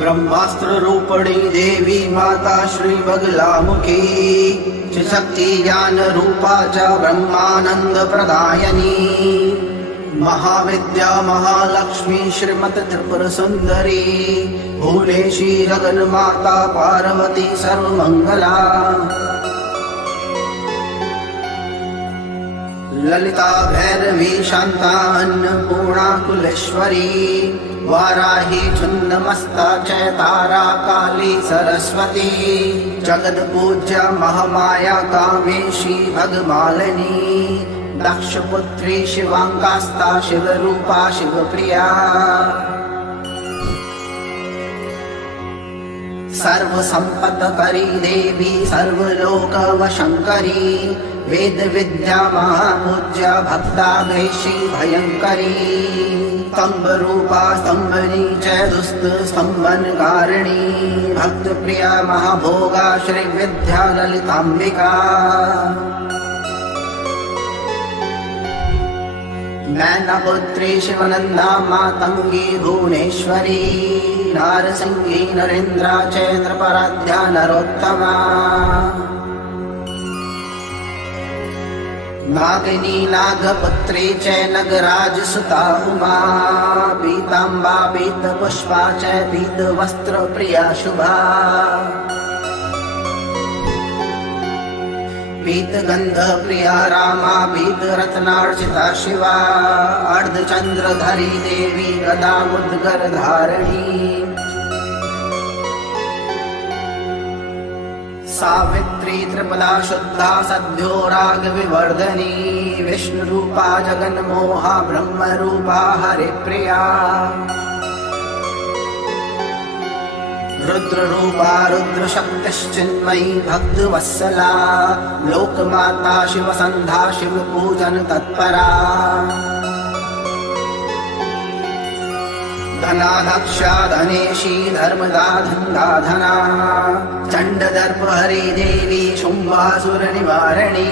ब्रह्मास्त्र रूपणी देवी माता श्री बगलामुखी शक्ति ज्ञान रूपा च ब्रह्मानंद प्रदायनी महाविद्या महालक्ष्मी श्रीमत त्रिपुर सुंदरी भुवनेशी जगन माता पार्वती सर्वमंगला ललिता भैरवी शांता अन्नपूर्णा कुलेश्वरी वाराही छुन्नमस्ता चैतारा काली सरस्वती जगत पूज्य महामाया कामेशी भगमालिनी दक्षपुत्री शिवांकास्ता शिवरूपा शिवप्रिया सर्व संपत्करी देवी सर्वलोक वशंकरी वेद विद्या महापूज्य भक्ताग्रेशी भयंकरी स्तंभ रूपा स्तंभनी च दुस्त स्तंभनकारिणी भक्त प्रिया महाभोगा श्री विद्या ललितांबिका नैनपुत्री शिवनंदा मातंगी भुवनेश्वरी नारसिंही नरेंद्रा चैन्द्रपराध्या नरोत्तमा नागिनी नागपुत्री च नगराज सुता उमा पीतांबा पीतपुष्पा च पीतवस्त्र प्रिया शुभा पीतगंध प्रिया रामा पीतरत्नार्चिता शिवा अर्धचंद्रधरी देवी गदा मुद्गर धारिणी सावित्री त्रिपदा शुद्धा सद्यो राग विवर्धनी विष्णु रूपा जगन मोहा ब्रह्म रूपा हरिप्रिया रुद्र रूपा रुद्र शक्तिश्चिन्मयी भक्त वत्सला लोकमाता शिव संधा शिव पूजन तत्परा धनाध्यक्षा धनेशी धर्मदा धंधा धना चंड दर्प हरि देवी शुंभासुर निवारणी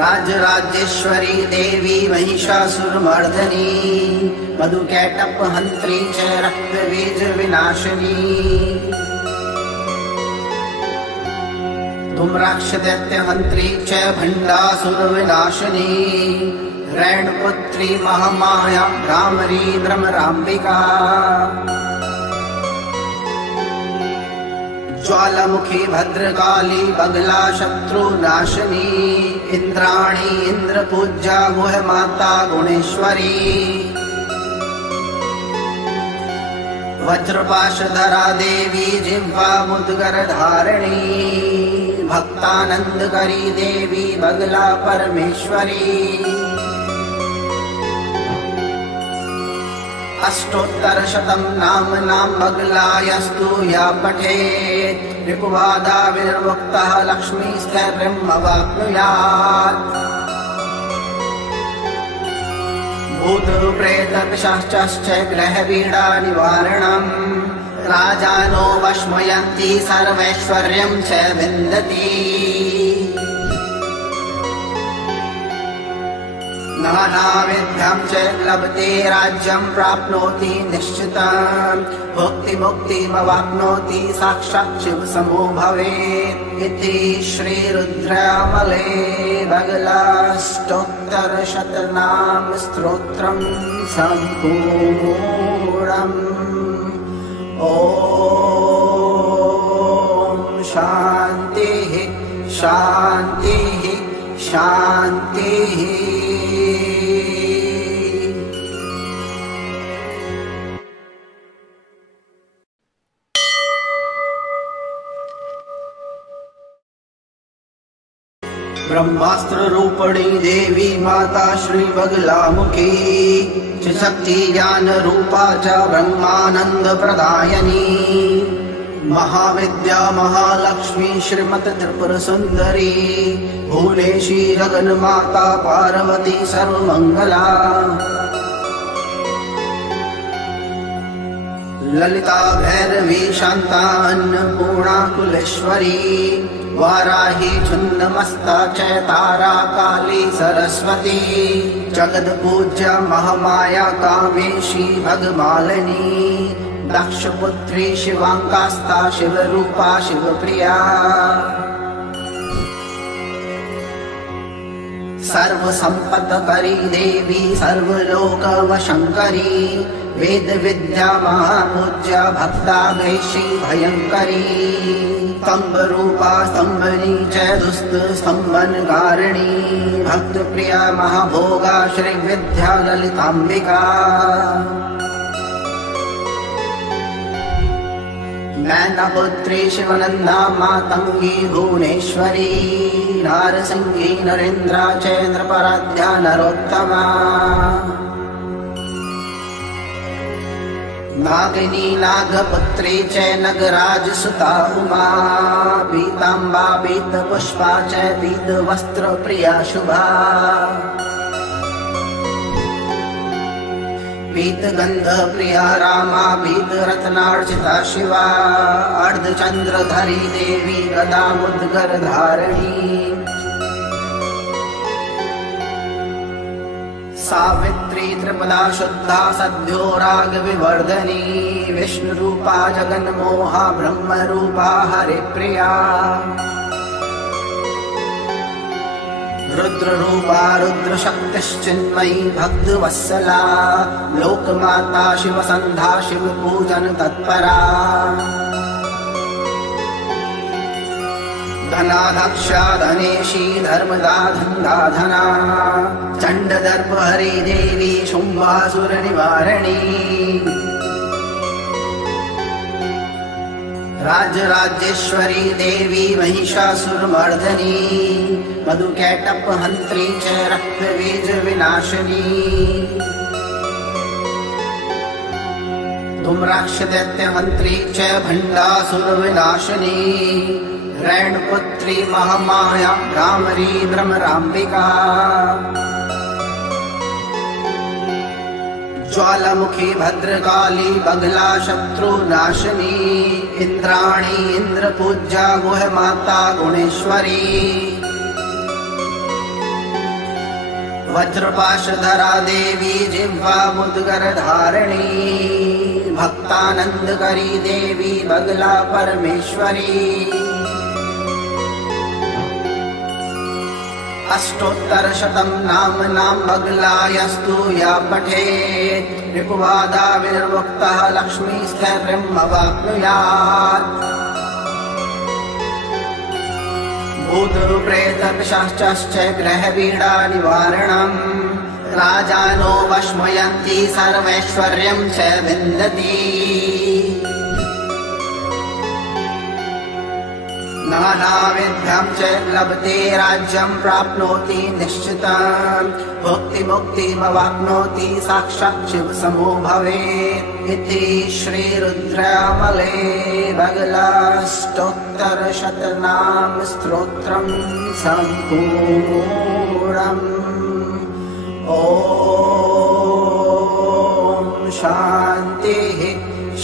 राजराजेश्वरी देवी महिषासुरमर्दनी मधुकैटप हंत्री च रक्तबीज विनाशिनी धूम्राक्ष दैत्य हंत्री च भंडासुर विनाशिनी रैणपुत्री महामाया भ्रामरी भ्रमरांबिका ज्वालामुखी भद्रकाली बगला शत्रुनाशिनी इंद्राणी इंद्र पूज्या गुह माता गुणेश्वरी वज्रपाशधरा देवी जिह्वा मुद्गर धारिणी भक्तानंदकरी देवी बगला परमेश्वरी अष्टोत्तरशतं नाम बगलायस्तु या पठेत् रिपुबाधा विनिर्मुक्तः लक्ष्मीस्थैर्यम् अवाप्नुयात् भूतप्रेतपिशाचाश्च ग्रहपीडा निवारणम् राजानो वश्मयन्ति सर्वैश्वर्यं च विन्दति नानाविध्यं च लभते राज्यं प्राप्नोति निश्चितं भुक्तिमुक्तिमवाप्नोति साक्षात् शिवसमो भवेत् इति श्रीरुद्रमले बगलाष्टोत्तरशतनाम स्तोत्रं सम्पूर्णम्। ॐ शान्तिः शान्तिः शान्तिः। ब्रह्मास्त्र रूपणी देवी माता श्री बगलामुखी शक्ति ज्ञान रूपा च ब्रह्मानंद प्रदायनी महाविद्या महालक्ष्मी श्रीमत त्रिपुर सुंदरी भुवनेशी जगन माता पार्वती सर्वमंगला ललिता भैरवी शांता अन्नपूर्णा कुलेश्वरी वाराही छुन्नमस्ता च तारा काली सरस्वती जगद पूज्य महामाया कामेशी भगमालिनी दक्षपुत्री शिवांकास्ता शिवरूपा शिवप्रिया सर्व संपत्करी देवी सर्वलोकवशंकरी वेद विद्या महापूज्य भक्तागैषी भयंकरी स्तंभ रूपा स्तंभनी च दुस्त स्तंभनकारिणी भक्त प्रिया महाभोगा श्री विद्या ललितांबिका नैनपुत्री शिवनंदा मातंगी भुवनेश्वरी नारसिंही नरेन्द्रा चैन्द्रपराध्या नरोत्तमा नागिनी नागपुत्री च नगराजसुता उमा पीतांबा पीतपुष्पा च पीतवस्त्रप्रिया शुभा पीतगंध प्रिया रामा पीतरत्नार्चिता शिवा अर्धचंद्रधरी देवी गदा मुद्गर धारिणी सावित्री त्रिपदा शुद्धा सद्यो राग विवर्धनी विष्णु रूपा जगन्मोहा ब्रह्म रूपा हरिप्रिया रुद्र रूपा रुद्रशक्तिश्चिन्मयी भक्तवत्सला लोकमाता शिवसंधा शिव पूजन तत्परा धनाध्यक्षा धनेशी धर्मदा धन्दाधना चंडदर्प हरि देवी शुंभासुर निवारिणी राजराजेश्वरी देवी महिषासुरमर्दनी मधुकैटप हंत्री च रक्तबीज विनाशिनी धूम्राक्ष दैत्य हंत्री च भंडासुर विनाशिनी रैणपुत्री महामाया भ्रामरी भ्रमरांबिका ज्वालामुखी भद्रकाली बगला शत्रुनाशिनी इंद्राणी इंद्रपूज्या गुहमाता गुणेश्वरी वज्रपाशधरा देवी जिह्वा मुद्गर धारिणी भक्तानंदकरी देवी बगला परमेश्वरी अष्टोत्तरशतं नाम बगलायस्तु या पठेत् रिपुबाधा विनिर्मुक्तः लक्ष्मीस्थैर्यम् अवाप्नुयात् भूतप्रेतपिशाचाश्च ग्रहपीडा निवारणम् राजानो वश्मयन्ति सर्वैश्वर्यं च विन्दति नानाविद्यां च लभते राज्यं प्राप्नोति निश्चितं भुक्तिमुक्तिमवाप्नोति साक्षात् शिवसमो भवेत् इति श्रीरुद्रयामले बगलाष्टोत्तरशतनाम स्तोत्रं सम्पूर्णम् ॐ शान्तिः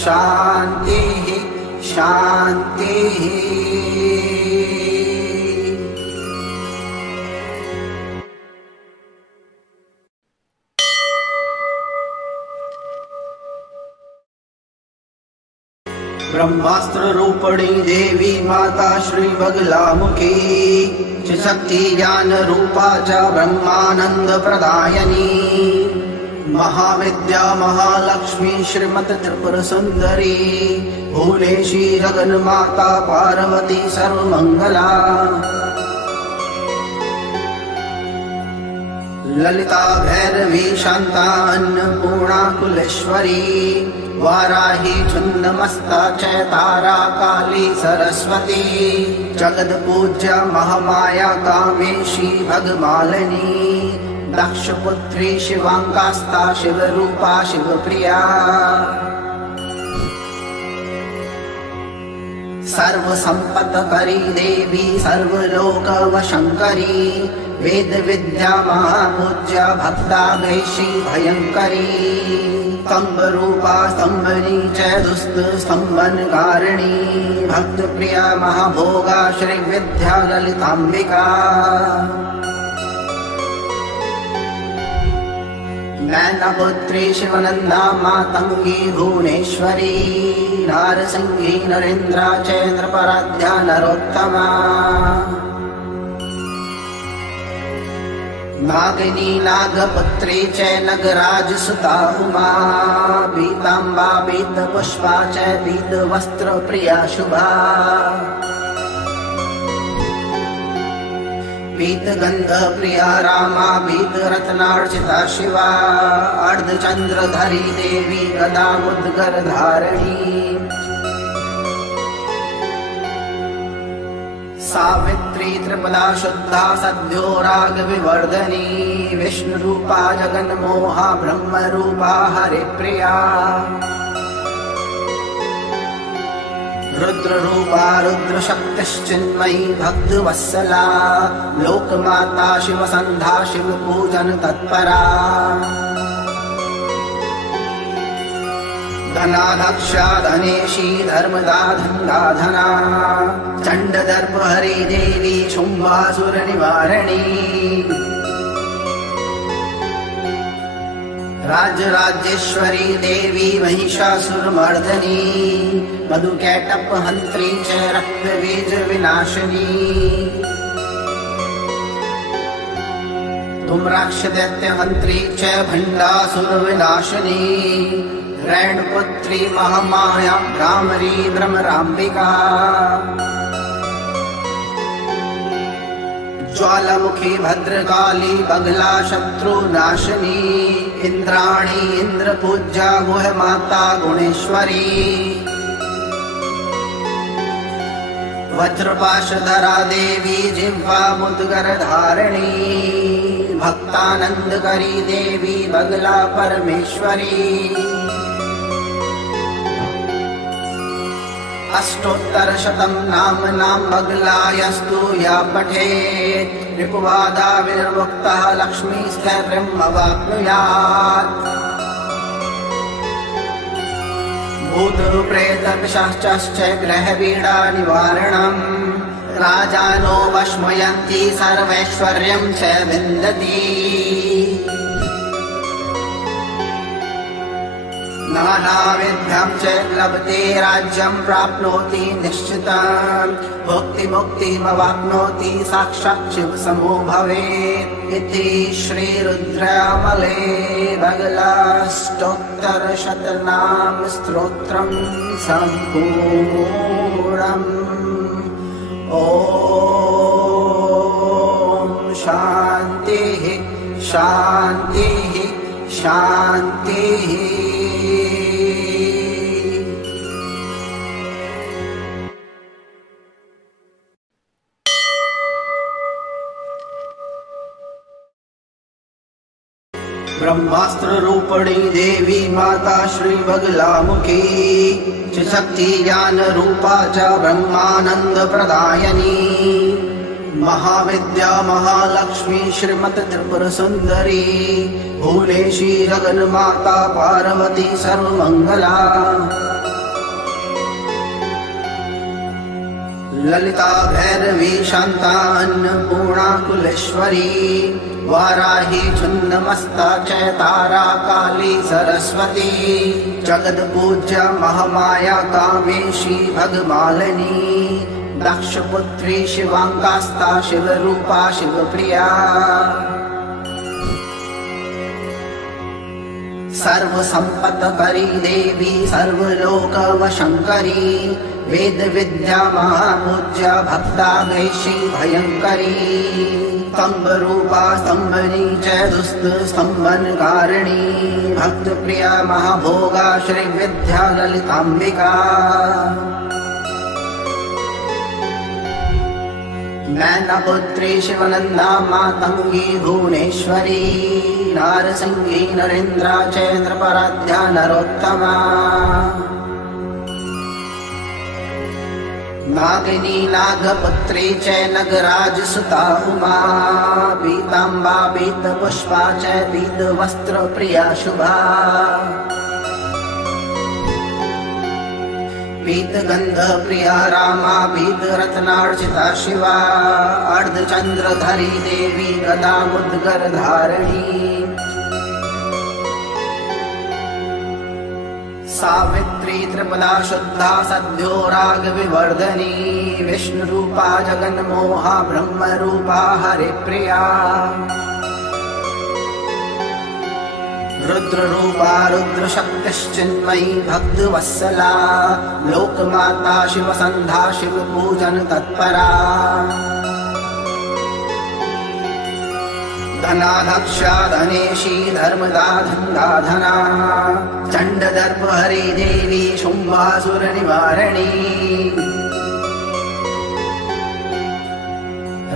शान्तिः शान्तिः। ब्रह्मास्त्र रूपणी देवी माता श्री बगलामुखी शक्ति ज्ञान रूपा च ब्रह्मानंद प्रदायनी महाविद्या महालक्ष्मी श्रीमती त्रिपुर सुंदरी भुवनेशी जगन्माता पार्वती सर्वमंगला ललिता भैरवी शांता अन्नपूर्णा कुलेश्वरी वाराही छुन्नमस्ता च तारा काली सरस्वती जगद पूज्य महामाया कामेशी भगमालिनी दक्षपुत्री शिवांकास्ता शिवरूपा शिवप्रिया सर्व संपत्करी देवी सर्वलोकवशंकरी वेद विद्या महापूज्य भक्तागैषी भयंकरी स्तंभरूपा स्तंभनी च दुस्त स्तंभनकारिणी भक्तप्रिया महाभोगा श्रीविद्या ललिताम्बिका नैनपुत्री शिवनन्दा मातंगी भुवनेश्वरी नारसिंही नरेन्द्रा चैन्द्रपराध्या नरोत्तमा नागिनी नागपुत्री च नगराजसुता उमा पीताम्बा पीतपुष्पा च पीतवस्त्रप्रिया शुभा पीतगन्धप्रिया रामा पीतरत्नार्चिता शिवा अर्धचन्द्रधरी देवी गदामुद्गरधारिणी सावित्री त्रिपदा शुद्धा सद्यो रागविवर्धनी विष्णुरूपा जगन्मोहा ब्रह्मरूपा हरिप्रिया रुद्ररूपा रुद्रशक्तिश्चिन्मयी भक्तवत्सला लोकमाता शिवसन्धा शिवपूजन तत्परा धनाध्यक्षा धनेशी धर्मदा धन्दाधना चण्डदर्पहरी देवी शुम्भासुरनिवारिणी राजराजेश्वरी देवी महिषासुरमर्दनी मधुकैटपहन्त्री च रक्तबीजविनाशिनी धूम्राक्षदैत्यहन्त्री च भण्डासुरविनाशिनी रैणपुत्री महामाया भ्रामरी भ्रमराम्बिका ज्वालामुखी भद्रकाली बगला शत्रुनाशिनी इंद्राणी इंद्रपूज्या गुहमाता गुणेश्वरी वज्रपाशधरा देवी जिह्वा मुद्गरधारिणी भक्तानंदकरी देवी बगला परमेश्वरी अष्टोत्तरशतं नाम बगलायस्तु या पठेत् रिपुबाधा विनिर्मुक्तः लक्ष्मीस्थैर्यम् अवाप्नुयात् भूतप्रेतपिशाचाश्च ग्रहपीडा निवारणम् राजानो वश्मयन्ति सर्वैश्वर्यं च विन्दति नानाविद्यां च लभते राज्यं प्राप्नोति निश्चितं भुक्तिमुक्तिमवाप्नोति साक्षात् शिवसमो भवेत् इति श्रीरुद्रयामले बगलाष्टोत्तरशतनाम स्तोत्रं सम्पूर्णम्। ॐ शान्तिः शान्तिः शान्तिः। ब्रह्मास्त्र रूपणी देवी माता श्री बगलामुखी च शक्ति ज्ञान रूपा च ब्रह्मानंद प्रदायनी महाविद्या महालक्ष्मी श्रीमत त्रिपुर सुंदरी भुवनेशी जगन माता पार्वती सर्वमंगला ललिता भैरवी शांता अन्नपूर्णा कुलेश्वरी वाराही छुन्नमस्ता च तारा काली सरस्वती जगद पूज्या महामाया कामेशी भगमालिनी दक्षपुत्री शिवांकास्ता शिवरूपा शिवप्रिया सर्वसंपत्करी देवी सर्वलोकवशंकरी वेद विद्या महापूज्या भक्ता गैशी भयंकरी स्तंभरूपा स्तंभनी च दुस्त स्तंभनकारिणी भक्तप्रिया महाभोगा श्रीविद्या ललिताम्बिका नैनपुत्री शिवनन्दा मातंगी भुवनेश्वरी नारसिंही नरेन्द्रा चैन्द्रपराध्या नरोत्तमा नागिनी नागपुत्री च नगराजसुता उमा पीताम्बा पीतपुष्पा च पीतवस्त्रप्रिया शुभा पीतगन्धप्रिया रामा पीतरत्नार्चिता शिवा अर्धचन्द्रधरी देवी गदा मुद्गरधारिणी सावित्री त्रिपदा शुद्धा सद्यो रागविवर्धनी विष्णुरूपा जगन्मोहा ब्रह्मरूपा हरिप्रिया रुद्ररूपा रुद्रशक्तिश्चिन्मयी भक्तवत्सला लोकमाता शिवसन्धा शिवपूजन तत्परा धनाध्यक्षा धनेशी धर्मदा धन्दाधना चण्डदर्पहरी देवी शुम्भासुरनिवारिणी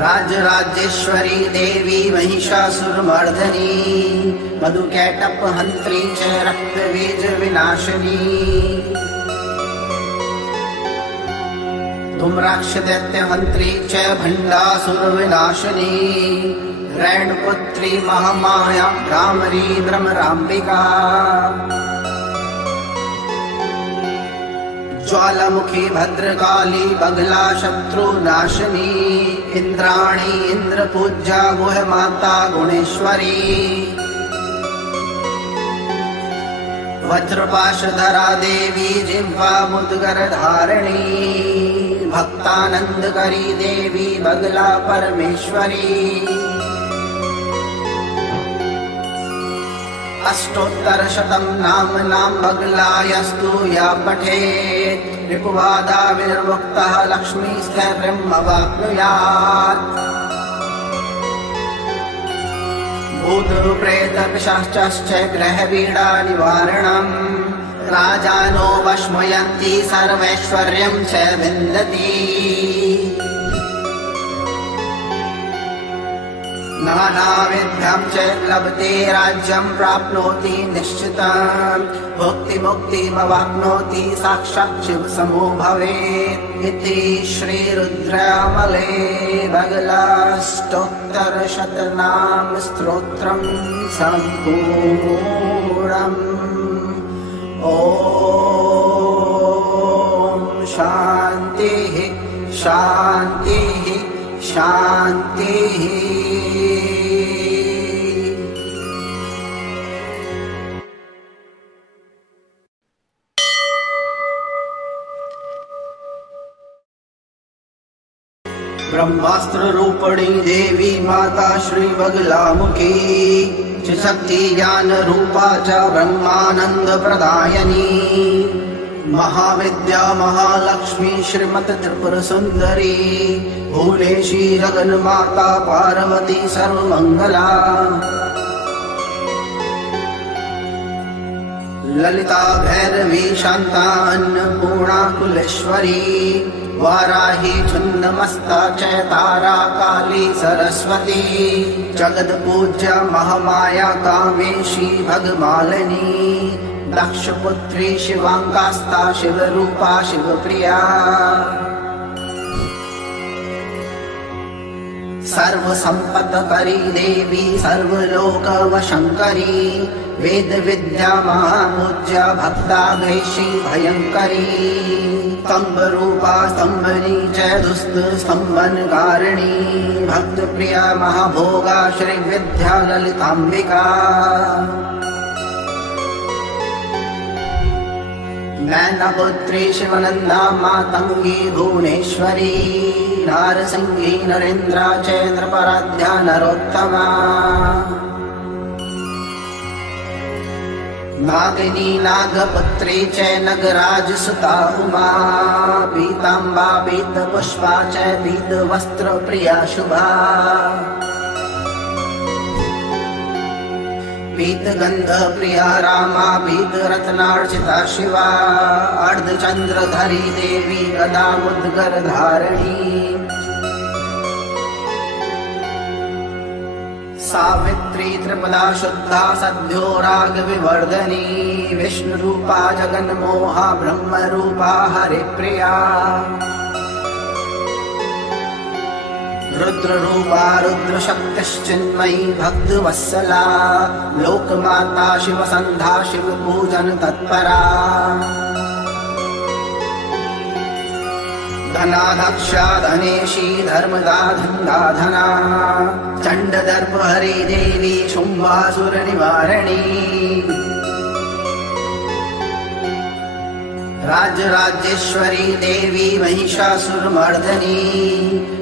राजराजेश्वरी देवी महिषासुरमर्दनी मधुकैटपहन्त्री च रक्तबीजविनाशिनी धूम्राक्षदैत्यहन्त्री च भण्डासुरविनाशिनी रैणपुत्री महामाया भ्रामरी भ्रमराम्बिका ज्वालामुखी भद्रकाली बगला शत्रुनाशिनी इंद्राणी इंद्रपूज्या गुहमाता गुणेश्वरी वज्रपाशधरा देवी जिह्वा मुद्गरधारिणी भक्तानंदकरी देवी बगला परमेश्वरी अष्टोत्तरशतं नाम बगलायस्तु या पठेत् रिपुबाधा विनिर्मुक्तः लक्ष्मीस्थैर्यम् अवाप्नुयात् भूतप्रेतपिशाचाश्च ग्रहपीडा निवारणम् राजानो वश्मयन्ति सर्वैश्वर्यं च विन्दति नानाविद्यां च लभते राज्यं प्राप्नोति निश्चितं भुक्तिमुक्तिमवाप्नोति साक्षात् शिवसमो भवेत् इति श्रीरुद्रयामले बगलाष्टोत्तरशतनाम स्तोत्रं सम्पूर्णम्। ॐ शान्तिः शान्तिः शान्तिः। ब्रह्मास्त्र रूपणी देवी माता श्री बगलामुखी शक्ति ज्ञान रूपा च ब्रह्मानंद प्रदायनी महाविद्या महालक्ष्मी श्रीमत त्रिपुर सुंदरी भुवनेशी जगन्माता पार्वती सर्वमंगला ललिता भैरवी शांता अन्नपूर्णा कुलेश्वरी वाराही छुन्नमस्ता च तारा काली सरस्वती जगद पूज्या महामाया कामेशी भगमालिनी दक्षपुत्री शिवांकास्ता शिवरूपा शिवप्रिया सर्वसंपत्करी देवी सर्वलोकवशंकरी वेद विद्या महापूज्या भक्ताग्रेशी भयंकरी स्तंभ रूपा स्तंभनी च दुस्त स्तंभनकारिणी भक्त प्रिया महाभोगा श्री विद्या ललितांबिका नैनपुत्री शिवनंदा मातंगी भुवनेश्वरी नारसिंही नरेन्द्रा च नृपराध्या नरोत्तमा नागिनी नागपुत्री च नगराजसुता उमा पीतांबा पीतपुष्पा च पीतवस्त्रप्रिया शुभा पीतगन्धप्रिया रामा पीतरत्नार्चिता शिवा अर्धचन्द्रधरी देवी गदा मुद्गरधारिणी सावित्री त्रिपदा शुद्धा सद्यो रागविवर्धनी विष्णुरूपा जगन्मोहा ब्रह्मरूपा हरिप्रिया रुद्ररूपा रुद्रशक्तिश्चिन्मयी भक्तवत्सला लोकमाता शिवसन्धा शिवपूजन तत्परा धनाधक्षा धनेशी धर्मदा धन्दा धना चंडदर्प हरि देवी शुंभासुर निवारणी राजराजेश्वरी देवी महिषासुरमर्दनी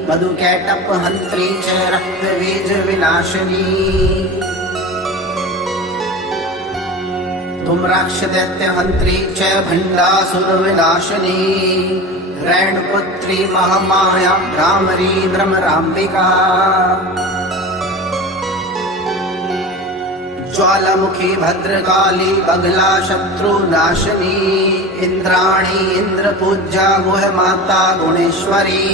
मधुकैटप हंत्री च रक्तबीज विनाशिनी धूम्राक्षदैत्य हंत्री च भंडासुर विनाशिनी रैणपुत्री महामाया भ्रामरी भ्रमराम्बिका ज्वालामुखी भद्रकाली बगला शत्रुनाशिनी इंद्राणी इंद्रपूज्या गुहमाता गुणेश्वरी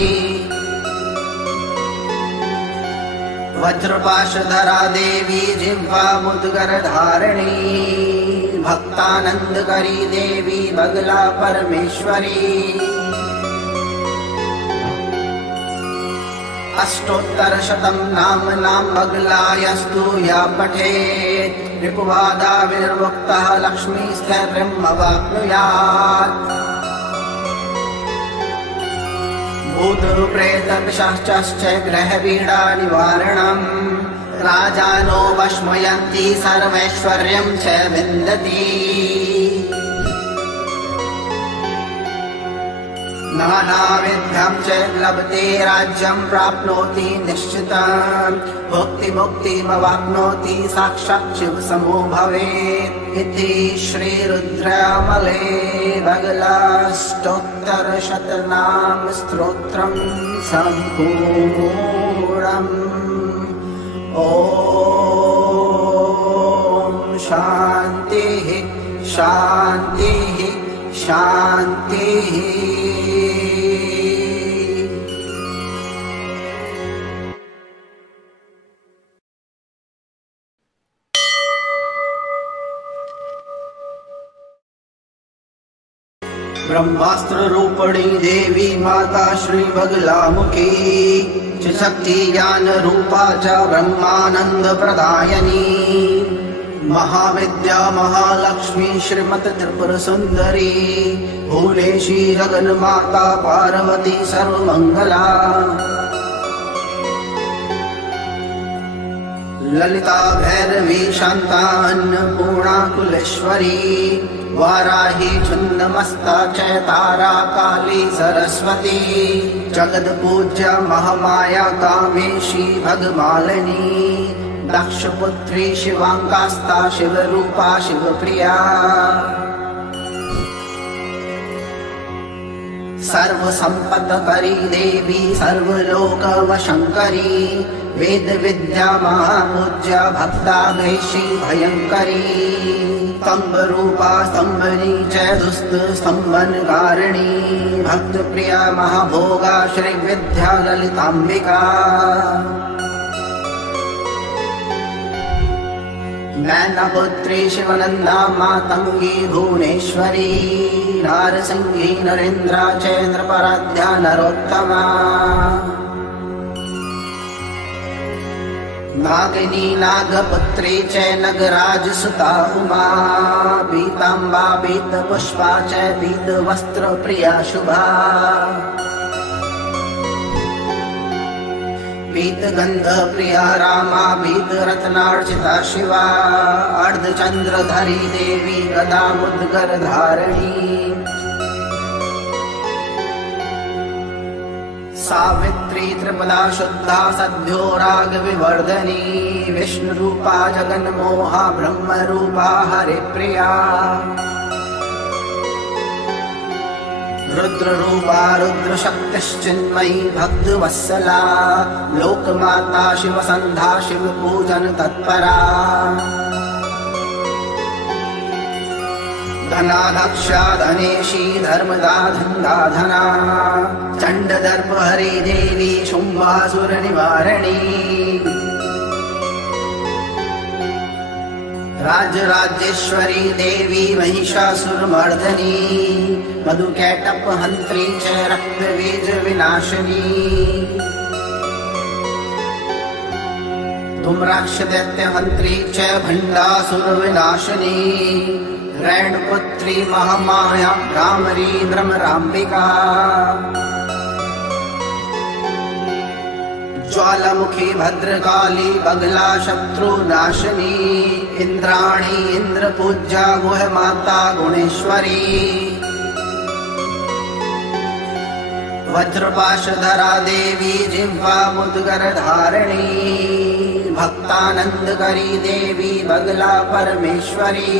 वज्रपाशधरा देवी जिह्वा मुद्गर धारिणी भक्तानंदकरी देवी बगला परमेश्वरी अष्टोत्तरशतं नाम बगलायस्तु या पठेत् रिपुबाधा विनिर्मुक्तः लक्ष्मीस्थैर्यम् अवाप्नुयात् भूतप्रेतपिशाचाश्च ग्रहपीडा निवारणम् राजानो वश्मयन्ति सर्वैश्वर्यं च विन्दति नानाविध्यं च लभते राज्यं प्राप्नोति निश्चितं भुक्तिमुक्तिमवाप्नोति साक्षात् शिवसमो भवेत् इति श्रीरुद्रमले बगलाष्टोत्तरशतनाम स्तोत्रं सम्पूर्णम्। ॐ शान्तिः शान्तिः शान्तिः। ब्रह्मास्त्र रूपणी देवी माता श्री बगलामुखी च शक्ति ज्ञान रूपा च ब्रह्मानंद प्रदायनी महाविद्या महालक्ष्मी श्रीमत त्रिपुर सुंदरी भूलेशी जगन माता पार्वती सर्वमंगला ललिता भैरवी शांता अन्नपूर्णा कुलेश्वरी वाराही छुन्नमस्ता च तारा काली सरस्वती जगद पूज्य महामाया कामेशी भगमालिनी दक्षपुत्री शिवांकास्ता शिवरूपा शिवप्रिया सर्वसंपत्करी देवी सर्वलोकवशंकरी वेद विद्या महापूज्य भक्ताग्रेशी भयंकरी स्तंभ रूपा स्तंभनी च दुस्त स्तंभनकारिणी भक्त प्रिया महाभोगा श्री विद्या ललितांबिका नैनपुत्री शिवनंदा मातंगी भुवनेश्वरी नारसिंही नरेन्द्रा च नृपराध्या नरोत्तमा नागिनी नागपुत्री च नगराजसुता उमा पीताम्बा पीतपुष्पा च पीतवस्त्रप्रिया शुभा पीतगन्धप्रिया रामा पीतरत्नार्चिता शिवा अर्धचन्द्रधरी देवी गदा मुद्गरधारिणी सावित्री त्रिपदा शुद्धा सद्यो राग विवर्धनी विष्णुरूपा जगन्मोहा ब्रह्मरूपा हरिप्रिया रुद्ररूपा रुद्रशक्तिश्चिन्मयी भक्तवत्सला लोकमाता शिवसन्धा शिवपूजन तत्परा धनाधक्षा धनेशी धर्मदा धन्दा धना चंडदर्प हरि देवी शुंभासुर निवारणी राजराजेश्वरी देवी महिषासुरमर्दनी मधुकैटप हंत्री च रक्तबीज विनाशिनी धूम्राक्षदैत्य हंत्री च भंडासुर विनाशिनी रैणपुत्री महामाया भ्रामरी भ्रमराम्बिका ज्वालामुखी भद्रकाली बगला शत्रुनाशिनी इंद्राणी इंद्रपूज्या गुहमाता गुणेश्वरी वज्रपाशधरा देवी जिह्वा मुद्गर धारिणी भक्तानंदकरी देवी बगला परमेश्वरी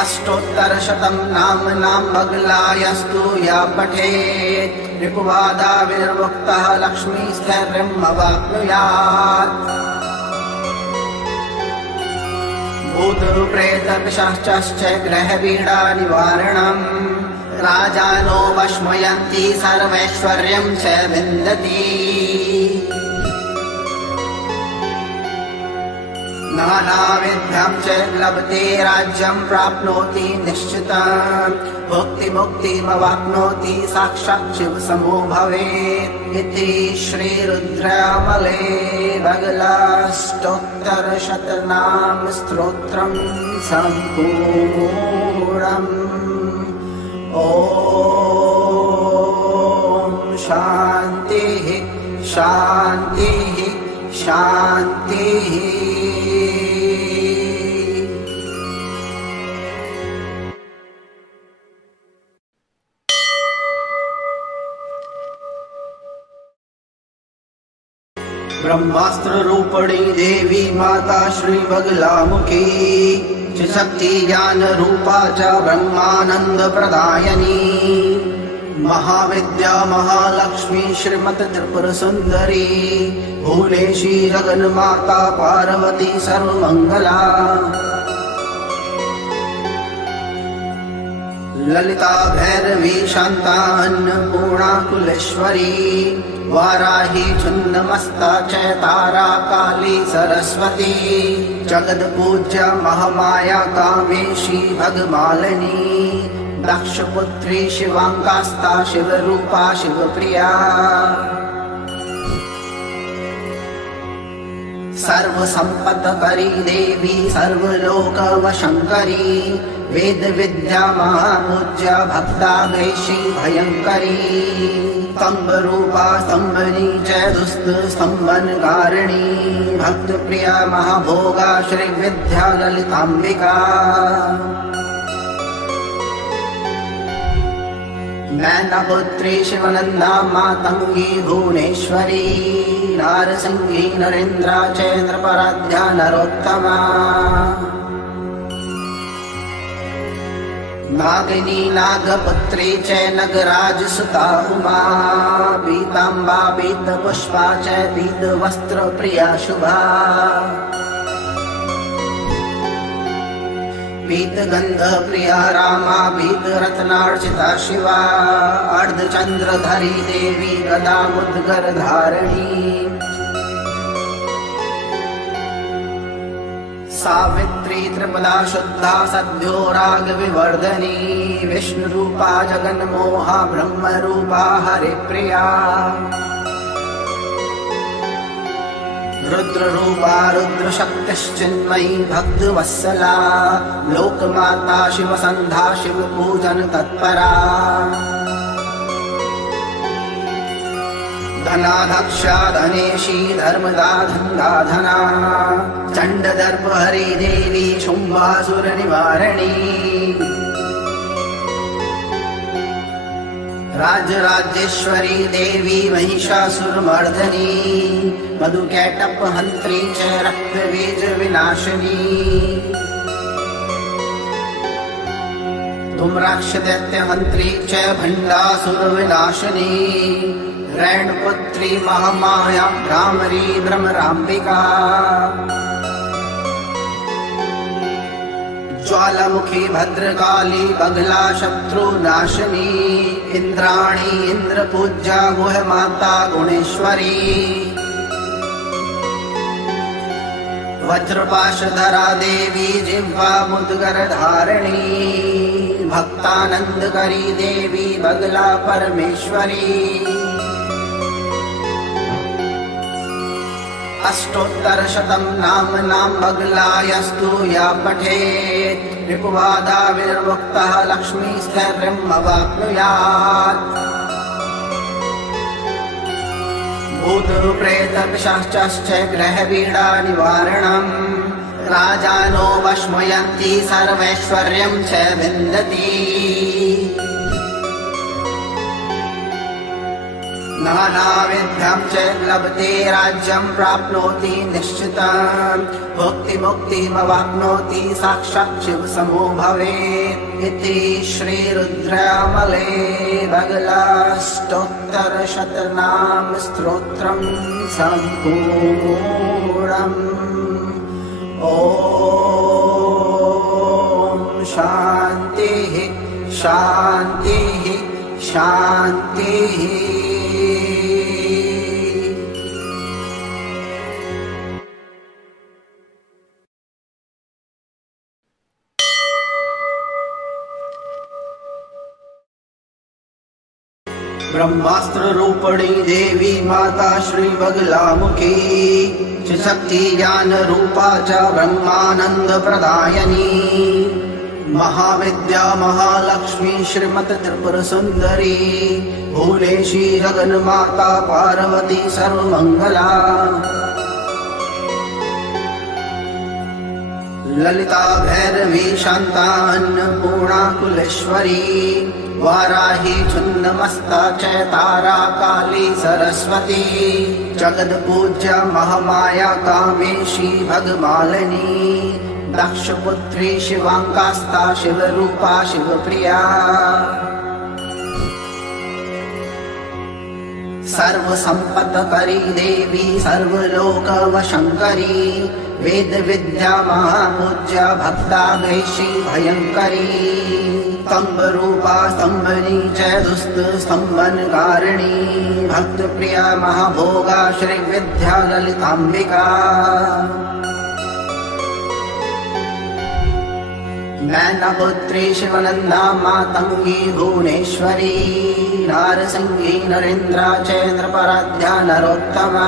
अष्टोत्तरशतं नाम्नां बगलायस्तु या पठेत् रिपुबाधा विनिर्मुक्तः लक्ष्मीस्थैर्यम् अवाप्नुयात् भूतप्रेतपिशाचाश्च ग्रहपीडा निवारणम् राजानो वश्मयन्ति सर्वैश्वर्यं च विन्दति नानाविधं च लभते राज्यं प्राप्नोति निश्चितं भुक्तिमुक्तिमवाप्नोति साक्षात् शिवसमो भवेत् इति श्रीरुद्रमले बगलाष्टोत्तरशतनाम स्तोत्रं सम्पूर्णम्। ॐ शान्तिः शान्तिः शान्तिः। ब्रह्मास्त्र रूपणी देवी माता श्री बगलामुखी शक्ति ज्ञान रूपा च ब्रह्मानंद प्रदायनी महाविद्या महालक्ष्मी श्रीमत त्रिपुर सुंदरी भुवनेशी जगन माता पार्वती सर्वमंगला ललिता भैरवी शांता अन्नपूर्णा कुलेश्वरी वाराही छुन्नमस्ता चैतारा काली सरस्वती जगद पूज्य महामाया कामेशी भगमालिनी दक्षपुत्री शिवांकास्ता शिवरूपा शिवप्रिया सर्व संपत्करी देवी सर्वलोकवशंकरी वेद विद्या महापूज्य भक्ताग्रेशी भयंकरी स्तंभ रूपा स्तंभनी च दुस्त स्तंभनकारिणी भक्त प्रिया महाभोगा श्री विद्या ललितांबिका नैनपुत्री शिवनंदा मातंगी भुवनेश्वरी नारसिंही नरेन्द्रा चैन्द्रपराध्या नरोत्तमा नागिनी नागपुत्री च नगराजसुता उमा पीतांबा पीतपुष्पा च पीतवस्त्रप्रिया शुभा पीतगंधप्रिया रामा पीतरत्नार्चिता शिवा अर्धचंद्रधरी देवी गदा मुद्गरधारिणी सावित्री त्रिपदा शुद्धा सद्यो राग विवर्धनी विष्णु रूपा जगन मोहा ब्रह्म रूपा हरिप्रिया रुद्र रूपा रुद्र शक्तिश्चिन्मयी भक्तवत्सला लोकमाता शिव संधा शिव पूजन तत्परा धनाध्यक्षा धनेशी धर्मदा धन्दाधना चंडदर्प हरि देवी शुंभासुर निवारणी राजराजेश्वरी देवी महिषासुरमर्दनी मधुकैटप हंत्री च रक्तबीज विनाशिनी धूम्राक्षदैत्य हंत्री च भंडासुर विनाशिनी रैणपुत्री महामाया भ्रामरी भ्रमराम्बिका ज्वालामुखी भद्रकाली बगला शत्रुनाशिनी इंद्राणी इंद्रपूज्या गुहमाता गुणेश्वरी वज्रपाशधरा देवी जिह्वा मुद्गर धारिणी भक्तानंदकरी देवी बगला परमेश्वरी अष्टोत्तरशतं नाम्नां बगलायस्तु या पठेत् रिपुबाधा विनिर्मुक्तः लक्ष्मीस्थैर्यम् अवाप्नुयात् भूतप्रेतपिशाचाश्च ग्रहपीडा निवारणम् राजानो वश्मयन्ति सर्वैश्वर्यं च विन्दति नानाविधं च लभते राज्यं प्राप्नोति निश्चितं भुक्तिमुक्तिमवाप्नोति साक्षात् शिवसमो भवेत् इति श्रीरुद्रमले बगलाष्टोत्तरशतनाम स्तोत्रं सम्पूर्णम्। ॐ शान्तिः शान्तिः शान्तिः। ब्रह्मास्त्र रूपणी देवी माता श्री बगलामुखी शक्ति ज्ञान रूपा च ब्रह्मानंद प्रदायनी महाविद्या महालक्ष्मी श्रीमत त्रिपुर सुंदरी भुवनेशी जगन माता पार्वती सर्वमंगला ललिता भैरवी शांता अन्नपूर्णा कुलेश्वरी वाराही छुन्नमस्ता च तारा काली सरस्वती जगद पूज्य महामाया कामेशी भगमालिनी दक्षपुत्री शिवांकास्ता शिवरूपा शिवप्रिया सर्व संपत्करी देवी सर्वलोकवशंकरी वेद विद्या महापूज्य भक्ताग्रेशी भयंकरी स्तंभ रूपा स्तंभनी च दुस्त स्तंभनकारिणी भक्त प्रिया महाभोगा श्री विद्या ललितांबिका नैनपुत्री शिवनंदा मातंगी भुवनेश्वरी नारसिंही नरेन्द्रा चैन्द्रपराध्या नरोत्तमा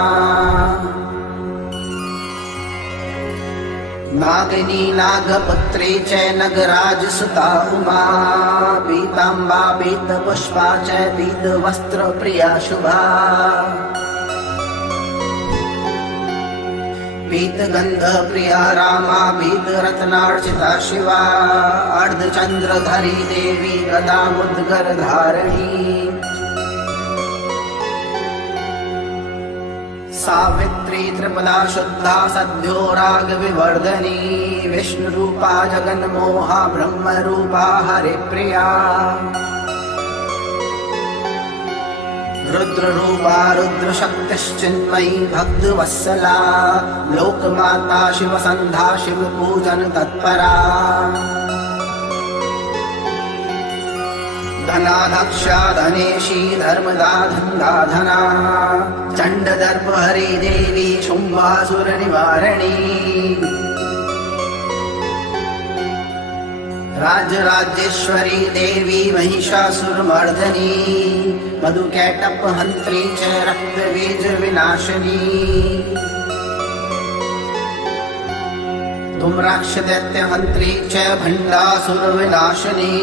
नागिनी नागपुत्री च नगराजसुता उमा पीतांबा पीतपुष्पा च पीतवस्त्रप्रिया शुभा पीतगंधप्रिया रामा पीतरत्नार्चिता शिवा अर्धचंद्रधरी देवी गदा मुद्गरधारिणी सावित्री त्रिपदा शुद्धा सद्यो राग विवर्धनी विष्णु रूपा जगन मोहा ब्रह्म रूपा हरिप्रिया रुद्र रूपा रुद्र शक्तिश्चिन्मयी भक्तवत्सला लोकमाता शिव संधा शिव पूजन तत्परा धनाध्यक्षा धनेशी धर्मदा धन्दाधना चंडदर्प हरि देवी शुंभासुर निवारणी राजराजेश्वरी देवी महिषासुरमर्दनी मधुकैटप हंत्री च रक्तबीज विनाशिनी धूम्राक्षदैत्य हंत्री च भंडासुर विनाशिनी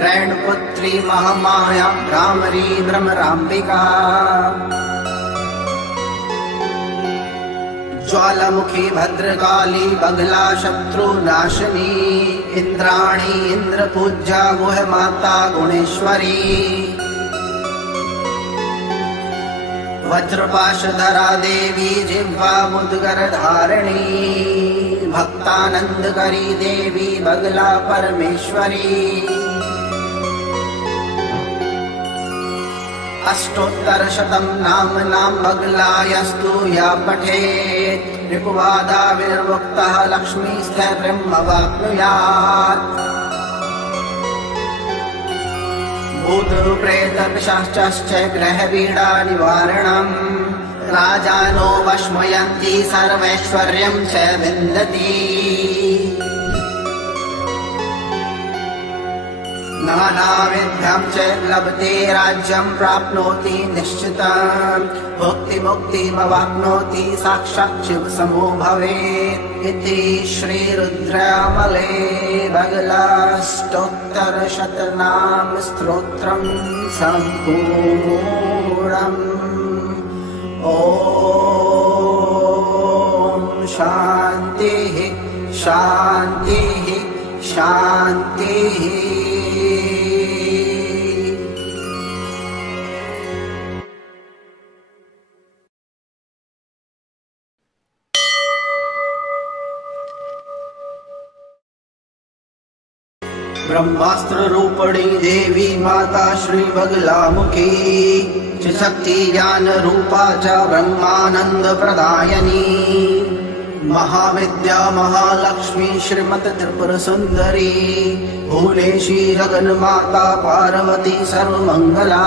रैणपुत्री महामाया भ्रामरी भ्रमरांबिका ज्वालामुखी भद्रकाली बगला शत्रुनाशिनी इंद्राणी इंद्रपूज्या गुह माता गुणेश्वरी वज्रपाशधरा देवी जिह्वा मुद्गर धारिणी भक्तानंदकरी देवी बगला परमेश्वरी अष्टोत्तरशतं नाम बगलायस्तु या पठेत् ऋकुवादाविर्मुक्तः लक्ष्मीस्थैर्यमवाप्नुयात् भूतप्रेतपिशाचाश्च ग्रहपीडा निवारणम् राजानो वश्मयन्ति सर्वैश्वर्यं च विन्दति नानाविधं च लभते राज्यं प्राप्नोति निश्चितं भुक्तिमुक्तिमवाप्नोति साक्षात् शिवसमो भवेत् इति श्रीरुद्रमले बगलाष्टोत्तरशतनाम स्तोत्रं सम्पूर्णम्। ॐ ॐ शान्तिः शान्तिः शान्तिः। ब्रह्मास्त्र रूपणी देवी माता श्री बगलामुखी च शक्ति ज्ञान रूपा च ब्रह्मानंद प्रदायनी महाविद्या महालक्ष्मी श्रीमत त्रिपुर सुंदरी भुवनेशी जगन माता पार्वती सर्वमंगला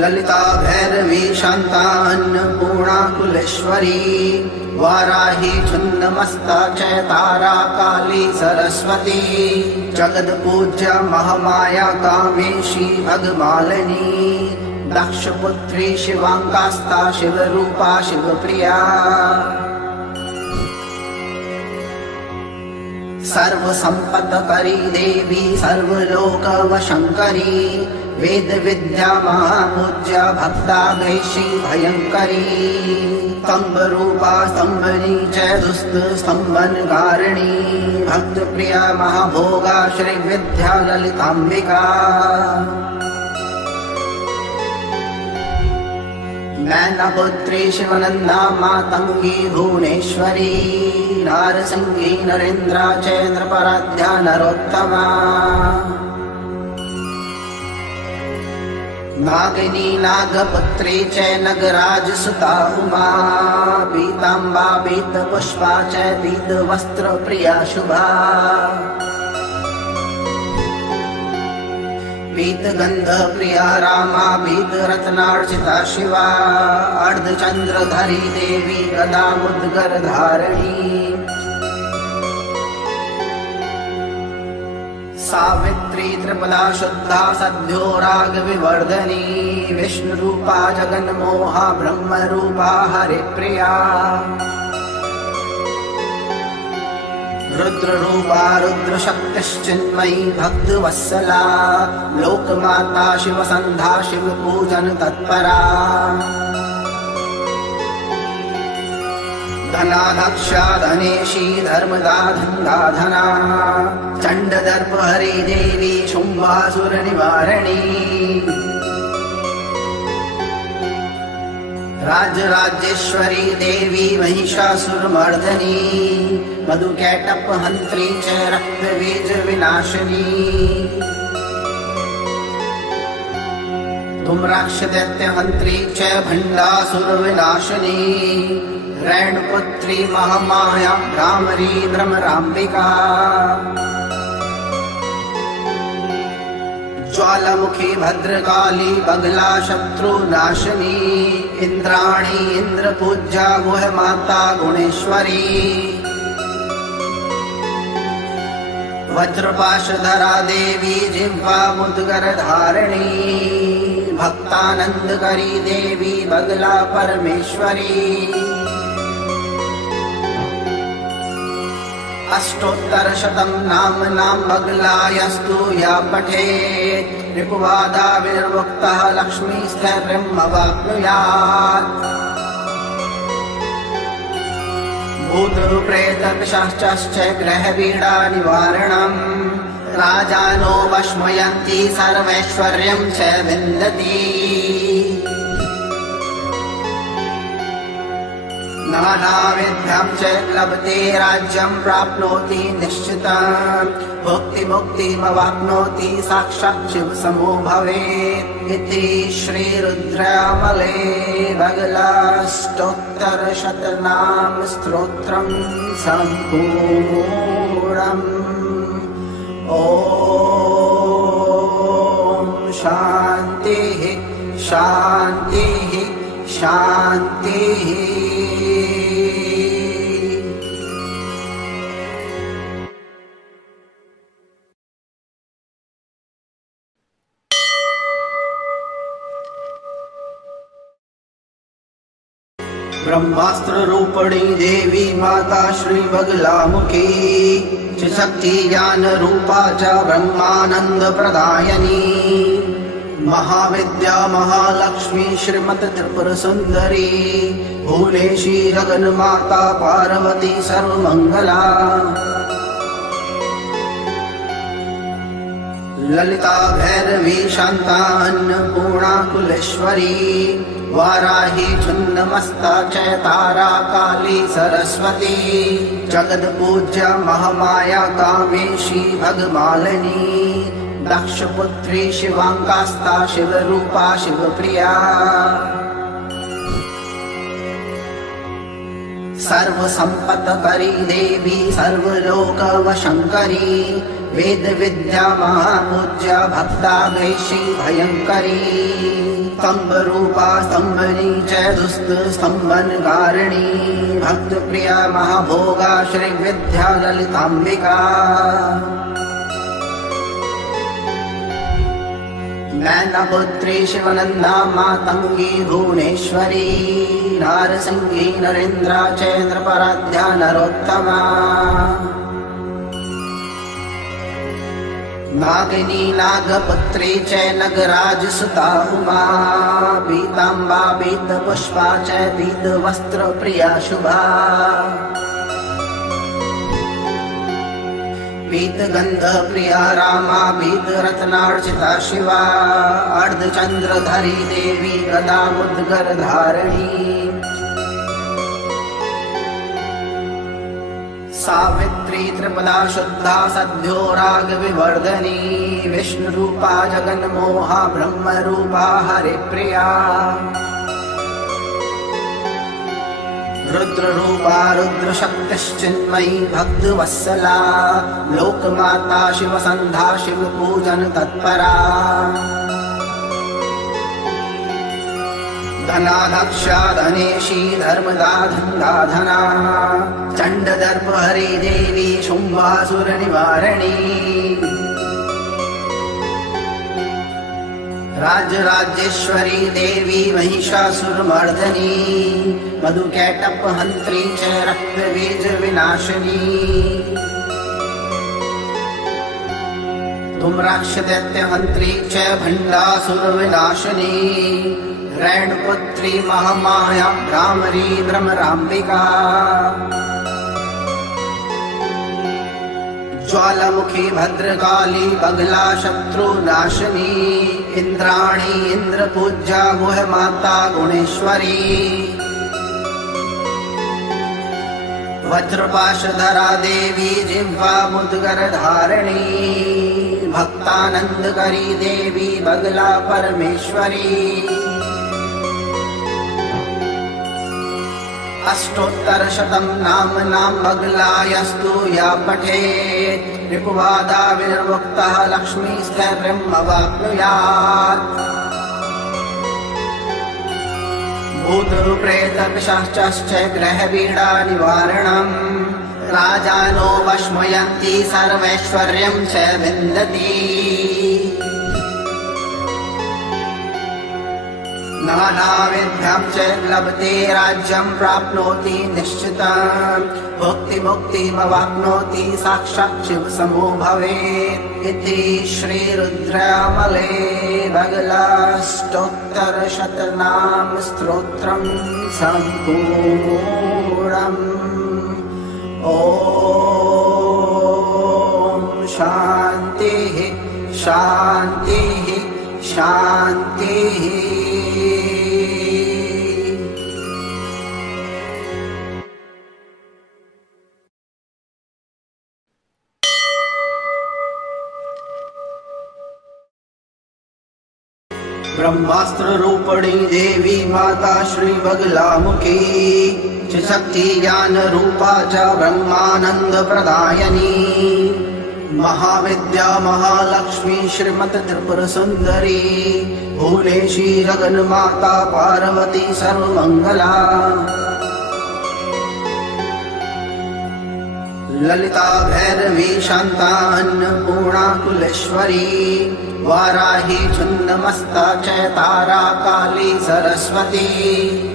ललिता भैरवी शांता अन्नपूर्णा कुलेश्वरी वाराही छुन्नमस्ता चैतारा काली सरस्वती जगद पूज्या महामाया कामेशी भगमालिनी दक्षपुत्री शिवांकास्ता शिवरूपा शिवप्रिया सर्व संपत्करी देवी सर्वलोकवशंकरी वेद विद्या महापूज्या भक्ता गैशी भयंकरी स्तंभ रूपा स्तंभनी च दुस्त स्तंभनकारिणी भक्त प्रिया महाभोगा श्री विद्या ललितांबिका नैनपुत्री शिवनंदा मातंगी भुवनेश्वरी नारसिंही नरेन्द्रा चैन्द्रपराध्या नरोत्तमा नागिनी नागपुत्री च नगराज सुता उमा पीतांबा पीतपुष्पा च पीतवस्त्र प्रिया शुभा पीतगंध प्रिया रामा पीतरत्नार्चिता शिवा अर्धचंद्रधरी देवी गदा मुद्गर धारिणी सावित्री त्रिपदा शुद्धा सद्यो राग विवर्धनी विष्णु रूपा जगन मोहा ब्रह्म रूपा हरिप्रिया रुद्र रूपा रुद्र शक्तिश्चिन्मयी भक्त वत्सला लोकमाता शिव संधा शिव पूजन तत्परा धनाध्यक्षा धनेशी धर्मदा धन्दाधना चंडदर्प हरि देवी शुंभासुर निवारणी राजराजेश्वरी देवी महिषासुरमर्दनी मधुकैटप हंत्री च रक्तबीज विनाशिनी धूम्राक्षदैत्य हंत्री च भंडासुर विनाशिनी रैणपुत्री महामाया भ्रामरी भ्रमराम्बिका ज्वालामुखी भद्रकाली बगला शत्रु नाशिनी इंद्राणी इंद्रपूज्या गुह माता गुणेश्वरी वज्रपाशधरा देवी जिह्वा मुद्गर धारिणी भक्तानंदकरी देवी बगला परमेश्वरी अष्टोत्तरशतं नाम बगलायस्तु या पठेत् रिपुबाधा विनिर्मुक्तः लक्ष्मीस्थैर्यम् अवाप्नुयात् भूतप्रेतपिशाचाश्च ग्रहपीडा निवारणम् राजानो वश्मयन्ति सर्वैश्वर्यं च विन्दति नानाविध्यं च लभते राज्यं प्राप्नोति निश्चितं भुक्तिमुक्तिमवाप्नोति साक्षात् शिवसमो भवेत् इति श्रीरुद्रयामले बगलाष्टोत्तरशतनाम स्तोत्रं सम्पूर्णम्। ॐ शान्तिः शान्तिः शान्तिः। ब्रह्मास्त्र रूपणी देवी माता श्री बगलामुखी च शक्ति ज्ञान रूपा च ब्रह्मानंद प्रदायनी महाविद्या महालक्ष्मी श्रीमत त्रिपुर सुंदरी भुवनेशी जगन माता पार्वती सर्वमंगला ललिता भैरवी शांता अन्नपूर्णा कुलेश्वरी वाराही छिन्नमस्ता चैतारा काली सरस्वती जगद पूज्य महामाया कामेशी भगमालिनी दक्षपुत्री शिवांकास्ता शिवरूपा शिवप्रिया सर्वसंपत्करी देवी सर्वलोकवशंकरी वेद विद्या महापूज्या भक्ताग्रेशी भयंकरी स्तंभ रूपा स्तंभनी च दुस्त स्तंभनकारिणी भक्त प्रिया महाभोगा श्री विद्या ललितांबिका नैनपुत्री शिवनंदा मातंगी भुवनेश्वरी नारसिंही नरेंद्रा चैन्द्रपराध्या नरोत्तमा नागिनी नागपुत्री च नगराजसुता उमा पीतांबा पीतपुष्पा च पीतवस्त्रप्रिया शुभा पीतगंधप्रिया रामा पीतरत्नार्चिता शिवा अर्धचंद्रधरी देवी गदा मुद्गरधारिणी सावित्री त्रिपदा शुद्धा सद्यो राग विवर्धनी विष्णु रूपा जगन्मोहा ब्रह्म रूपा हरिप्रिया रुद्र रूपा रुद्रशक्तिश्चिन्मयी भक्तवत्सला लोकमाता शिवसंधा शिव पूजन तत्परा धनाध्यक्षा धनेशी धर्मदा धन्दाधना चंडदर्प हरि देवी शुंभासुर निवारणी राजराजेश्वरी देवी महिषासुरमर्दनी मधुकैटप हंत्री च रक्तबीज विनाशिनी धूम्राक्ष दैत्य हंत्री च भंडासुर विनाशिनी रैणपुत्री महामाया भ्रामरी भ्रमरांबिका ज्वालामुखी भद्रकाली बगला शत्रुनाशिनी इंद्राणी इंद्रपूज्या गुहमाता गुणेश्वरी वज्रपाशधरा देवी जिह्वा मुद्गरधारिणी भक्तानंदकरी देवी बगला परमेश्वरी अष्टोत्तरशतं नाम बगलायस्तु या पठेत् रिपुबाधा विनिर्मुक्तः लक्ष्मीस्तैर्यम् अवाप्नुयात् भूतप्रेतपिशाचाश्च ग्रहपीडा निवारणम् राजानो वश्मयन्ति सर्वैश्वर्यं च विन्दति नानाविद्यां च लभते राज्यं प्राप्नोति निश्चितं भुक्तिमुक्तिमवाप्नोति साक्षात् शिवसमो भवेत् इति श्रीरुद्रयामले बगलाष्टोत्तरशतनाम स्तोत्रं सम्पूर्णम् ॐ शान्तिः शान्तिः शान्तिः। ब्रह्मास्त्र रूपणी देवी माता श्री बगलामुखी शक्ति ज्ञान रूपा च ब्रह्मानंद प्रदायनी महाविद्या महालक्ष्मी श्रीमत त्रिपुर सुंदरी भुवनेशी जगन माता पार्वती सर्वमंगला ललिता भैरवी शांता अन्नपूर्णा कुलेश्वरी वाराही छिन्नमस्ता चैतारा काली सरस्वती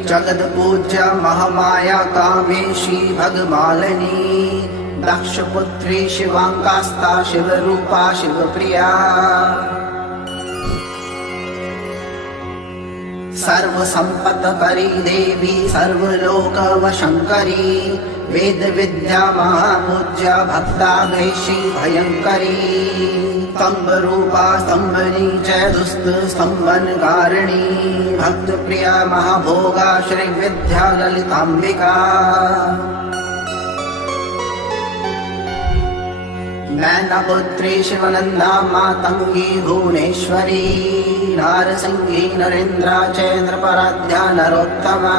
जगद पूज्य महामाया कामेशी भगमालिनी दक्षपुत्री शिवांकास्ता शिवरूपा शिवप्रिया सर्वसम्पत्करी देवी सर्वलोकवशङ्करी वेद विद्या महापूज्या भक्ताग्रेशी भयङ्करी स्तम्भरूपा स्तम्भनी च दुस्त स्तम्भनकारिणी भक्तप्रिया महाभोगा श्रीविद्या ललिताम्बिका नैनपुत्री शिवनन्दा मातङ्गी भुवनेश्वरी नारसिंही नरेन्द्रा चेन्द्रपराध्या नरोत्तमा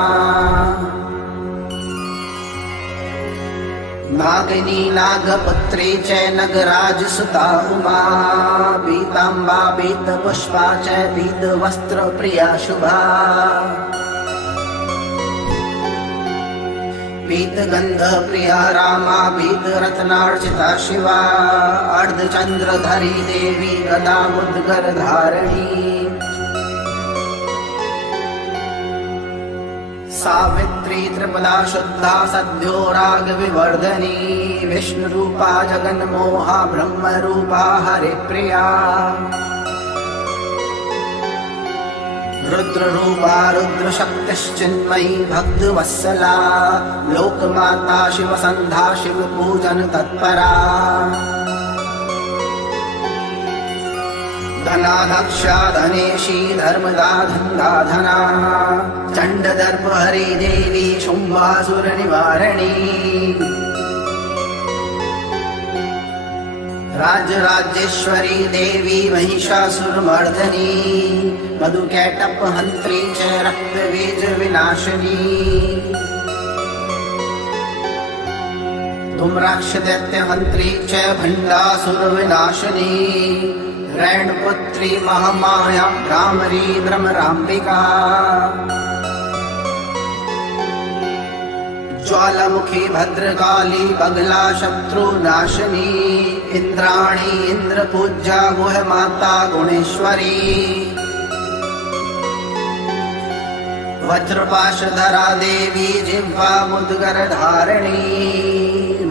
नागिनी नागपुत्री च नगराजसुता उमा पीताम्बा पीतपुष्पा च पीतवस्त्रप्रिया शुभा पीतगन्धप्रिया रामा पीतरत्नार्चिता शिवा अर्धचन्द्रधरी देवी गदामुद्गरधारिणी सावित्री त्रिपदा शुद्धा सद्यो रागविवर्धनी विष्णुरूपा जगन्मोहा ब्रह्मरूपा हरिप्रिया रुद्ररूपा रुद्रशक्तिश्चिन्मयी भक्तवत्सला लोकमाता शिवसन्धा शिवपूजन तत्परा धनाध्यक्षा धनेशी धर्मदा धन्दाधना चण्डदर्पहरी देवी शुम्भासुरनिवारिणी राजराजेश्वरी देवी महिषासुरमर्दनी मधुकैटपहन्त्री च रक्तबीजविनाशिनी धूम्राक्षदैत्यहन्त्री च भण्डासुरविनाशिनी रैणपुत्री महामाया भ्रामरी भ्रमराम्बिका ज्वालामुखी भद्रकाली बगला शत्रुनाशिनी इंद्राणी इंद्रपूज्या गुहमाता गुणेश्वरी वज्रपाशधरा देवी जिह्वा मुद्गरधारिणी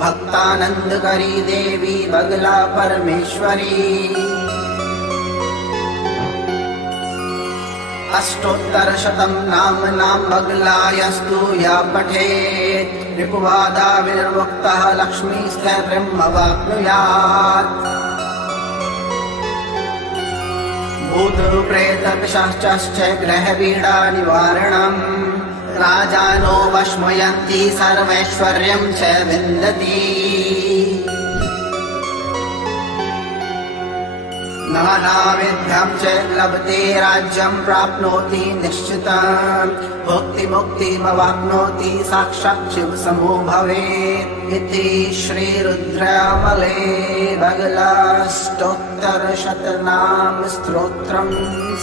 भक्तानंदकरी देवी बगला परमेश्वरी अष्टोत्तरशतं नाम बगलायस्तु या पठेत् रिपुबाधा विनिर्मुक्तः लक्ष्मीस्तैर्यमवाप्नुयात् भूतप्रेतपिशाचाश्च ग्रहपीडा निवारणम् राजानो वश्मयन्ति सर्वैश्वर्यं च विन्दति नानाविध्यं च लभते राज्यं प्राप्नोति निश्चितं भुक्तिमुक्तिमवाप्नोति साक्षात् शिवसमो भवेत् इति श्रीरुद्रयामले बगलाष्टोत्तरशतनाम स्तोत्रं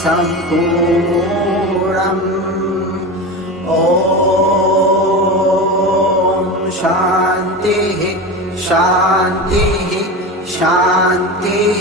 सम्पूर्णम्। ॐ शान्तिः शान्तिः शान्तिः।